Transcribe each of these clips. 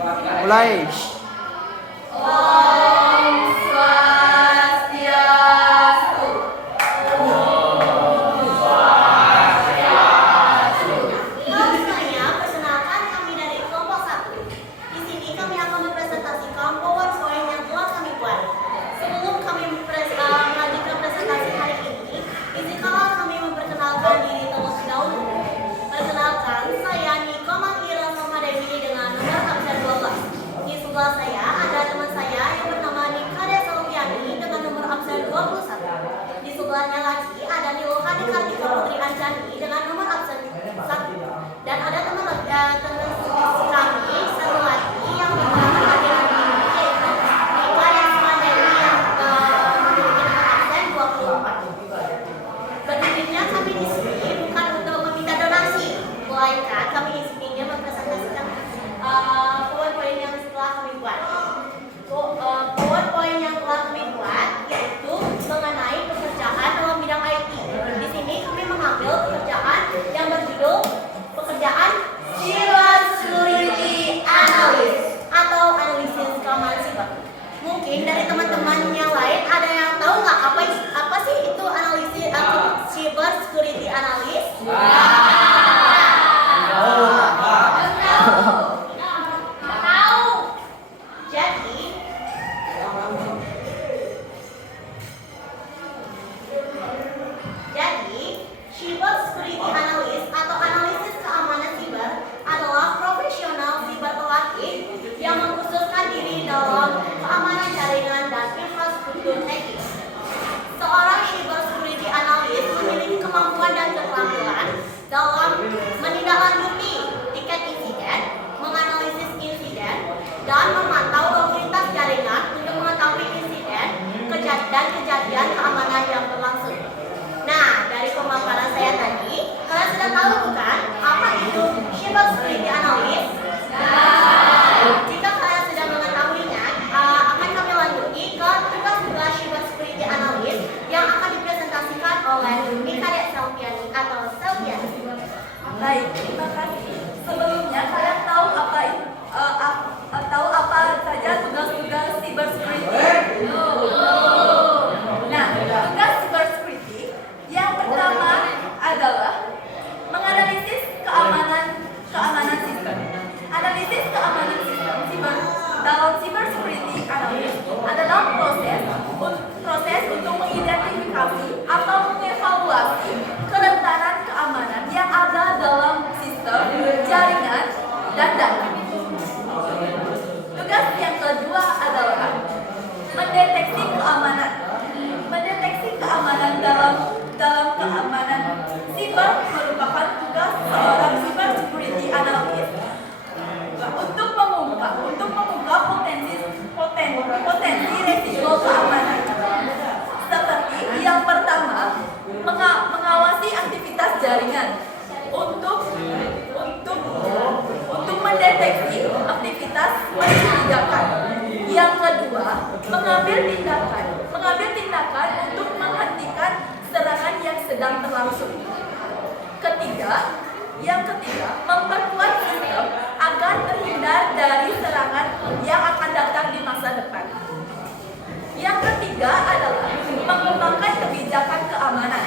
Mulai. Om Swastiastu. Halo semuanya, perkenalkan kami dari kelompok 1. Di sini kami akan mempresentasikan PowerPoint yang telah kami buat. Sebelum kami melanjutkan presentasi hari ini, izinkanlah kami memperkenalkan diri terlebih dahulu. Perkenalkan, saya Niko Mahira Somadewi dengan nomor absen 12. Di sebelah saya ada teman saya yang bernama Nikade Salviani dengan nomor absen 21. Di sebelahnya lagi ada Nilohani Kartika Putri Anjani dengan nomor absen 1. Dan ada teman kami satu lagi yang bernama Adela Dini, yaitu Nikade Somadewi yang memiliki nomor absen 24. Berdirinya kami di sini bukan untuk meminta donasi, melainkan kami ingin mempresentasikan PowerPoint yang setelah kami buat. PowerPoint yang telah kami buat yaitu mengenai pekerjaan dalam bidang IT. Di sini kami mengambil pekerjaan yang berjudul pekerjaan Cyber Security Analyst atau analisis keamanan siber. Mungkin dari teman-teman yang lain ada yang tahu nggak apa sih itu analisis Cyber Security Analyst? Tahu. Jadi, Cyber Security Analyst atau analisis keamanan siber adalah profesional siber terlatih yang mengkhususkan diri dalam keamanan jaringan dan infrastruktur teknis. Seorang Cyber Security Analyst memiliki kemampuan dan keterampilan dalam menindaklanjuti tiket insiden, menganalisis insiden, dan memantau lalu lintas jaringan untuk mengetahui insiden dan kejadian keamanan yang berlangsung. Nah, dari pemaparan saya tadi, kalian sudah tahu bukan apa itu Cyber Security Analyst? Jika kalian sudah mengetahuinya, akan kami lanjuti ke tugas-tugas Cyber Security Analyst yang akan dipresentasikan oleh Nikade Salviani atau Salviani. Baik, terima kasih. Sebelumnya kalian tahu apa saja tugas-tugas cyber security? Nah, tugas cyber security yang pertama adalah menganalisis keamanan sistem. Analisis keamanan sistem dalam cyber security analysis adalah proses untuk mengidentifikasi atau mengevaluasi kerentanan keamanan yang ada dalam sistem, jaringan, dan data. Tugas yang kedua adalah mendeteksi keamanan. Mendeteksi keamanan dalam keamanan siber merupakan tugas seorang cyber security analyst untuk mengungkap potensi risiko keamanan. Seperti yang pertama, mengawasi aktivitas jaringan untuk mendeteksi aktivitas mencurigakan. Yang kedua, mengambil tindakan untuk menghentikan serangan yang sedang berlangsung. Yang ketiga, memperkuat sistem agar terhindar dari serangan yang akan datang di masa depan. Yang ketiga adalah mengembangkan kebijakan keamanan.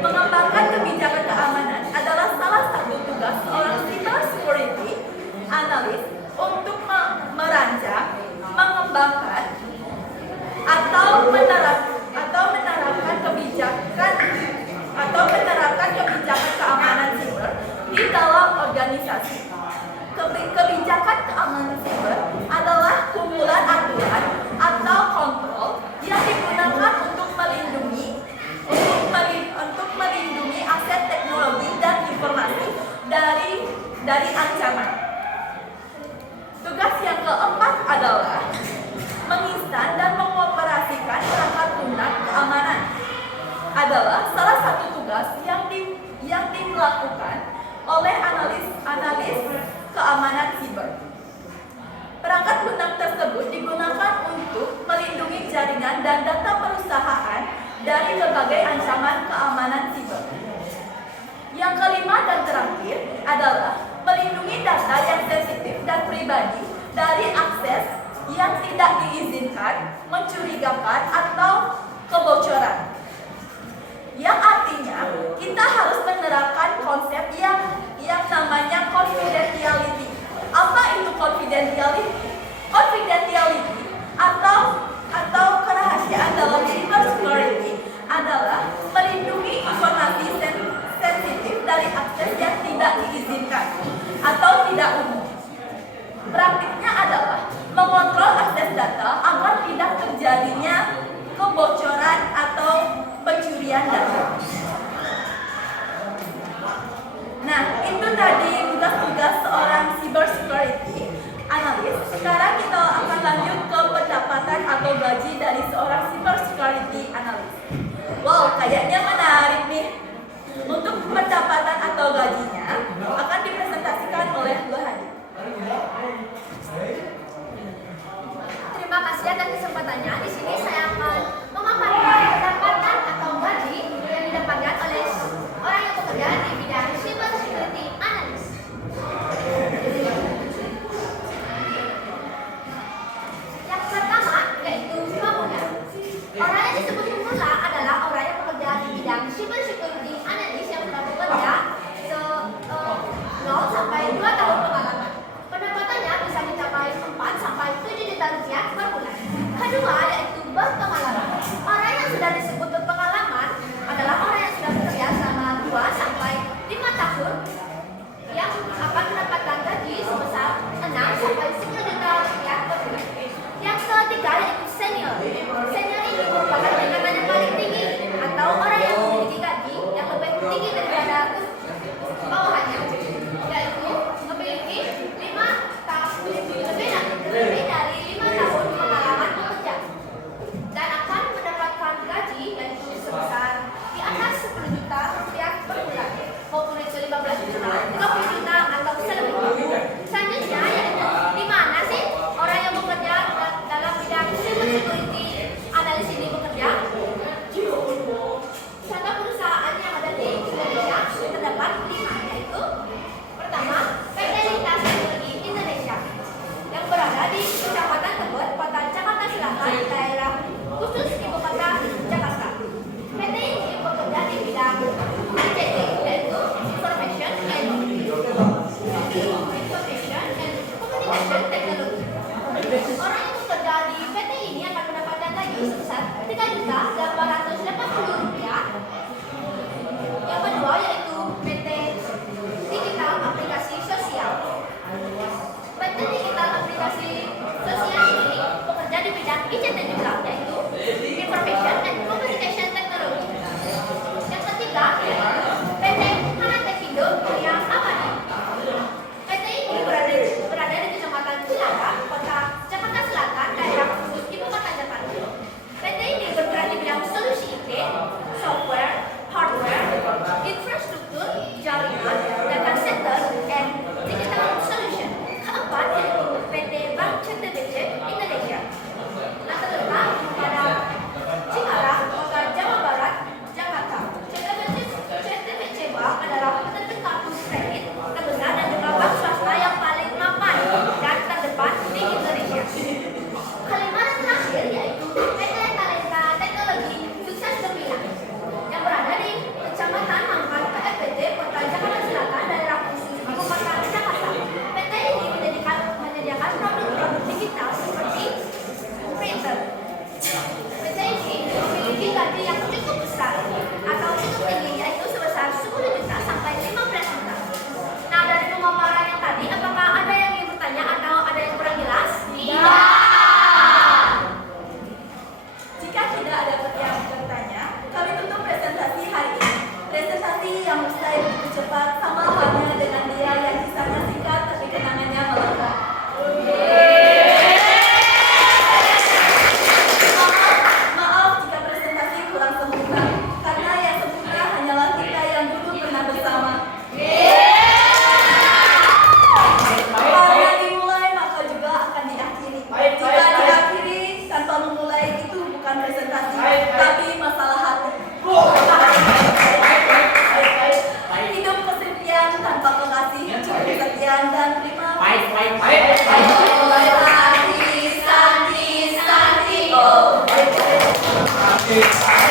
Mengembangkan kebijakan keamanan adalah salah satu tugas seorang cyber security analyst untuk merancang, mengembangkan, atau menerapkan kebijakan keamanan siber di dalam organisasi. Kebijakan keamanan siber adalah kumpulan aturan atau kontrol yang digunakan untuk melindungi aset teknologi dan informasi dari ancaman. Tugas yang keempat adalah menginstal dan mengoperasikan perangkat lunak keamanan. Adalah salah satu tugas yang dilakukan oleh analis keamanan siber. Perangkat lunak tersebut digunakan untuk melindungi jaringan dan data perusahaan dari berbagai ancaman keamanan siber. Yang kelima dan terakhir adalah melindungi data yang sensitif dan pribadi dari akses yang tidak diizinkan, mencurigakan, atau kebocoran. Yang artinya kita harus menerapkan konsep yang namanya confidentiality. Apa itu confidentiality? Confidentiality atau kerahasiaan dalam cybersecurity adalah melindungi informasi sensitif dari akses yang tidak diizinkan atau tidak umum. Praktiknya adalah mengontrol akses data agar tidak terjadinya kebocoran atau pencurian data. Nah, itu tadi tugas-tugas seorang cybersecurity analis. Sekarang kita akan lanjut ke pendapatan atau gaji dari seorang cybersecurity analis. Wow, kayaknya menarik nih. Untuk pendapatan atau gajinya akan dipresentasikan oleh Bu Hadi. Terima kasih atas kesempatannya. Di sini saya akan memaparkan pendapatan atau gaji yang didapatkan oleh orang yang bekerja di bidang cyber security analyst. Yang pertama yaitu pemula. Orang yang disebut pemula adalah orang yang bekerja di bidang cyber security analyst yang telah bekerja 0 sampai 2 tahun pengalaman. Pendapatannya bisa mencapai 4 sampai 7 juta rupiah per bulan. Kedua yaitu berpengalaman. Orang yang sudah disebut berpengalaman adalah orang yang sudah bekerja selama 2 sampai 5 tahun yang akan mendapatkan gaji sebesar 6 sampai 10 juta rupiah per bulan. Yang ketiga yaitu senior. Senior ini merupakan tingkatan yang paling tinggi atau orang yang memiliki gaji yang lebih tinggi daripada bawahannya, yaitu memiliki 5 tahun lebih dari 5 tahun pengalaman bekerja dan akan mendapatkan gaji yaitu sebesar di atas 10 juta rupiah per bulan, maupun itu 15 juta, 30 juta atau selebihnya. Selanjutnya yaitu di mana sih orang yang bekerja dalam bidang cyber security analis ini bekerja? Contoh perusahaan yang ada di Indonesia terdapat 5, yaitu pertama PT Lintas Teknologi Indonesia yang berada di Kecamatan Tebet, Kota Jakarta Selatan, daerah khusus Ibu Kota Jakarta. PT ini bekerja di bidang ICT, yaitu Information and Communication Technology. Orang yang bekerja di PT ini akan mendapatkan gaji sebesar 3.880.000 rupiah. Yang kedua yaitu PT Digital Aplikasi Sosial. PT Digital Aplikasi Sosial ini bekerja di bidang ICT juga, yaitu Information and Communication Technology. Yang ketiga yaitu PT Hanatekindo yang Amani. PT ini berada di Kecamatan Cilandak, Kota Jakarta Selatan, daerah khusus Ibu Kota Jakarta. PT ini bergerak di bidang solusi IT, software, hardware, infrastruktur, jaringan, data center, and digital solution. Keempat yaitu PT Bank CTBC Indonesia yang terletak pada Cikarang, Kota Jawa Barat, Jakarta. CTBC Bank adalah penerbit kartu kredit terbesar dan juga bank swasta yang paling mapan dan terdepan di Indonesia. Kelima dan terakhir yaitu PT Talenta Teknologi Sukses Gemilang yang berada di Kecamatan Mampang, PRPT, Kota Jakarta Selatan, daerah khusus Ibu Kota Jakarta. PT ini menyediakan produk-produk digital seperti printer. PT ini memiliki gaji yang cukup besar atau cukup tinggi, yaitu sebesar 10 juta sampai 15 juta. Nah, dari pemaparan yang tadi, apakah ada yang ingin bertanya atau ada yang kurang jelas? Tidak. Jika tidak ada yang bertanya, kami tutup presentasi hari ini. Presentasi yang usai begitu cepat sama halnya dengan dia yang kisahnya singkat tapi kenangannya melekat. Maaf jika presentasi kurang sempurna, karena yang Oke,